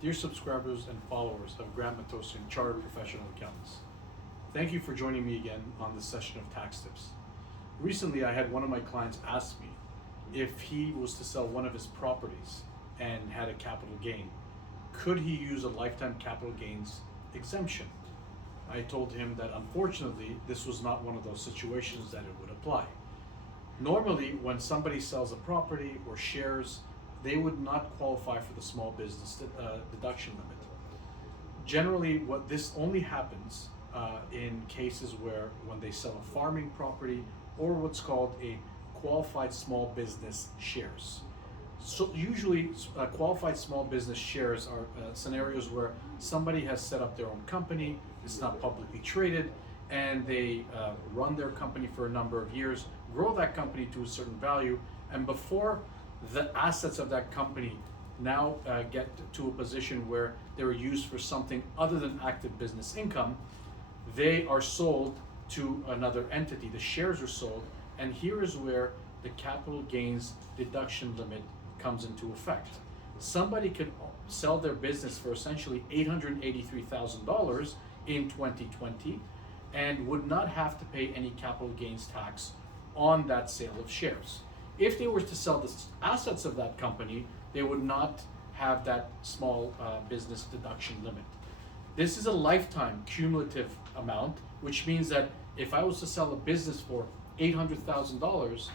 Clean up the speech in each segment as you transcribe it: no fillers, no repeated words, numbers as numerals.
dear subscribers and followers of Grant Matosian Chartered Professional Accountants. Thank you for joining me again on this session of tax tips. Recently, I had one of my clients ask me if he was to sell one of his properties and had a capital gain, could he use a lifetime capital gains exemption? I told him that unfortunately, this was not one of those situations that it would apply. Normally, when somebody sells a property or shares, they would not qualify for the small business deduction limit. Generally, what this only happens in cases where when they sell a farming property or what's called a qualified small business shares. So usually qualified small business shares are scenarios where somebody has set up their own company, it's not publicly traded, and they run their company for a number of years, grow that company to a certain value, and before the assets of that company now get to a position where they're used for something other than active business income, they are sold to another entity. The shares are sold, and here is where the capital gains deduction limit comes into effect. Somebody could sell their business for essentially $883,000 in 2020 and would not have to pay any capital gains tax on that sale of shares. If they were to sell the assets of that company, they would not have that small business deduction limit. This is a lifetime cumulative amount, which means that if I was to sell a business for $800,000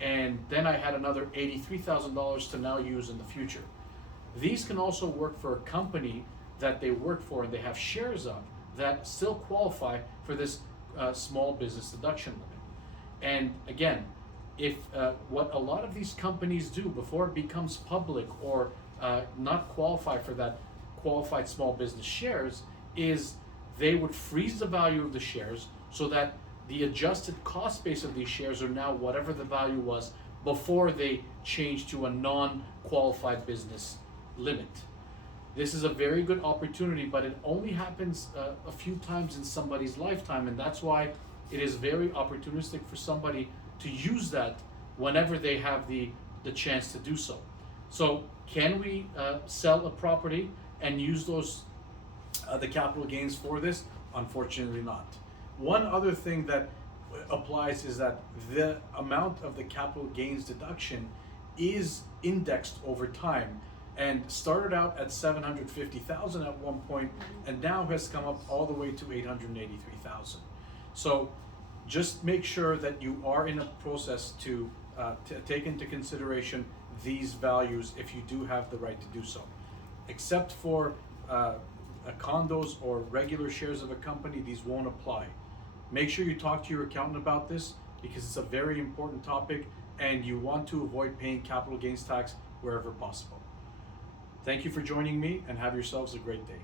and then I had another $83,000 to now use in the future, these can also work for a company that they work for and they have shares of that still qualify for this small business deduction limit. And again, if what a lot of these companies do before it becomes public or not qualify for that qualified small business shares is they would freeze the value of the shares so that the adjusted cost base of these shares are now whatever the value was before they change to a non-qualified business limit. This is a very good opportunity, but it only happens a few times in somebody's lifetime, and that's why it is very opportunistic for somebody to use that whenever they have the chance to do so. So can we sell a property and use those the capital gains for this? Unfortunately not. One other thing that applies is that the amount of the capital gains deduction is indexed over time and started out at $750,000 at one point and now has come up all the way to $883,000. So just make sure that you are in a process to take into consideration these values if you do have the right to do so. Except for condos or regular shares of a company, these won't apply. Make sure you talk to your accountant about this because it's a very important topic and you want to avoid paying capital gains tax wherever possible. Thank you for joining me and have yourselves a great day.